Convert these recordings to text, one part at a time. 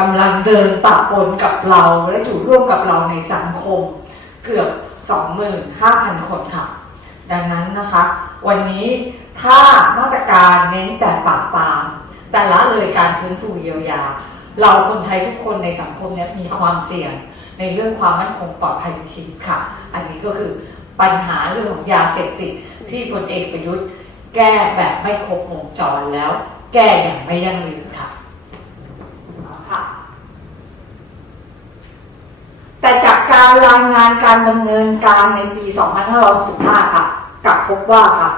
กำลังเดินปะปนกับเราและอยู่ร่วมกับเราในสังคมเกือบ 25,000 คนค่ะ ดังนั้นนะคะ วันนี้ถ้ามาตรการเน้นแต่ปราบปราม แต่ละเลยการฟื้นฟูเยียวยา เราคนไทยทุกคนในสังคมเนี่ยมีความเสี่ยงในเรื่องความมั่นคงปลอดภัยชีวิตค่ะ อันนี้ก็คือปัญหาเรื่องของยาเสพติดที่พลเอกประยุทธ์ แก้แบบไม่ครบวงจรแล้ว แก้อย่างไม่ยั่งยืนค่ะ แต่จา การรายงานการดำเนินการในปี 2565 ค่ะกลับพบว่าค่ะ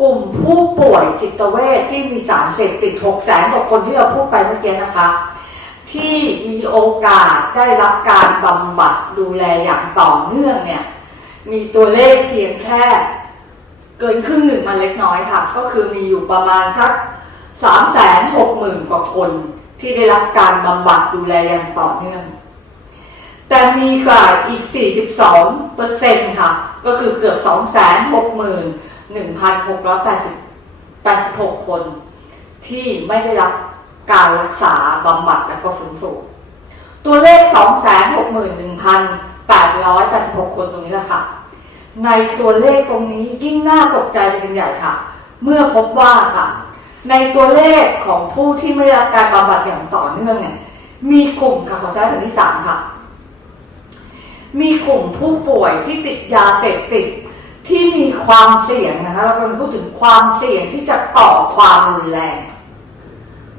กลุ่มผู้ป่วยจิตเวชที่มีสารเสพติด 6 แสนกว่าคนที่เราพูดไปเมื่อกี้นะคะ ที่มีโอกาสได้รับการบำบัดดูแลอย่างต่อเนื่องเนี่ย มีตัวเลขเพียงแค่เกินครึ่งหนึ่งมาเล็กน้อยค่ะ ก็คือมีอยู่ประมาณสัก 3 6 0 0 0 0 กว่าคนที่ได้รับการบำบัดดูแลอย่างต่อเนื่อง แต่มีกว่าอีก 42เปอร์เซ็นต์ค่ะ ก็คือเกือบ 261,686 คน ที่ไม่ได้รับการรักษาบำบัดและก็ฟื้นฟูตัวเลข 261,886 คนตรงนี้แหละค่ะ ในตัวเลขตรงนี้ยิ่งน่าตกใจเป็นใหญ่ค่ะ เมื่อพบว่าค่ะ ในตัวเลขของผู้ที่ไม่ได้รับการบำบัดอย่างต่อเนื่องเนี่ยมีกลุ่มค่ะขอแทรกอันที่สามค่ะ มีกลุ่มผู้ป่วยที่ติดยาเสพติดที่มีความเสี่ยงนะคะเรากำลังพูดถึงความเสี่ยงที่จะต่อความรุนแรง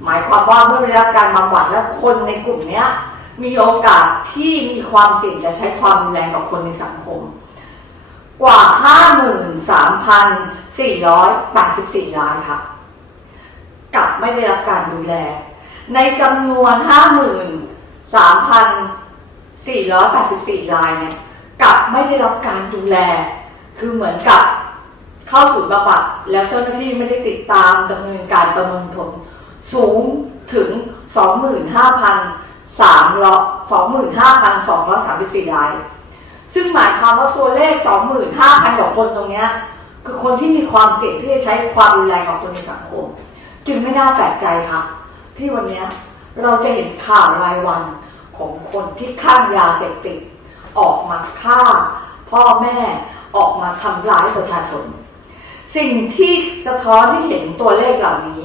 หมายความว่าเมื่อได้รับการบำบัดและคนในกลุ่มนี้มีโอกาสที่มีความเสี่ยงจะใช้ความรุนแรงกับคนในสังคม กว่า 53,484รายค่ะกับไม่ได้รับการดูแล ในจำนวน 484รายเนี่ยกับไม่ได้รับการดูแล คือเหมือนกับเข้าสู่บำบัดแล้วเจ้าหน้าที่ไม่ได้ติดตามดำเนินการประเมินผล สูงถึง 25,300 25,234ราย ซึ่งหมายความว่าตัวเลข 25,000กว่าคนตรงเนี้ยคือคนที่มีความเสี่ยงที่จะใช้ความรุนแรงกับคนในสังคม จึงไม่น่าแปลกใจค่ะ ที่วันนี้เราจะเห็นข่าวรายวัน ของคนที่ข้างยาเสพติดออกมาฆ่า พ่อแม่ออกมาทำร้ายประชาชน สิ่งที่สะท้อนให้เห็นตัวเลขเหล่านี้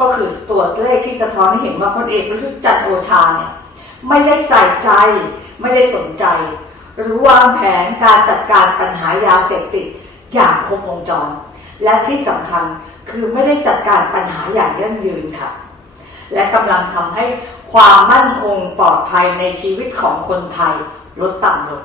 ก็คือตัวเลขที่สะท้อนให้เห็นว่าพลเอกประยุทธ์จันโอชาเนี่ยไม่ได้ใส่ใจไม่ได้สนใจ หรือวางแผนการจัดการปัญหายาเสพติดอย่างครบวงจร และที่สำคัญคือไม่ได้จัดการปัญหาอย่างยั่งยืนค่ะ และกำลังทำให้ ความมั่นคงปลอดภัยในชีวิตของคนไทยลดต่ำลง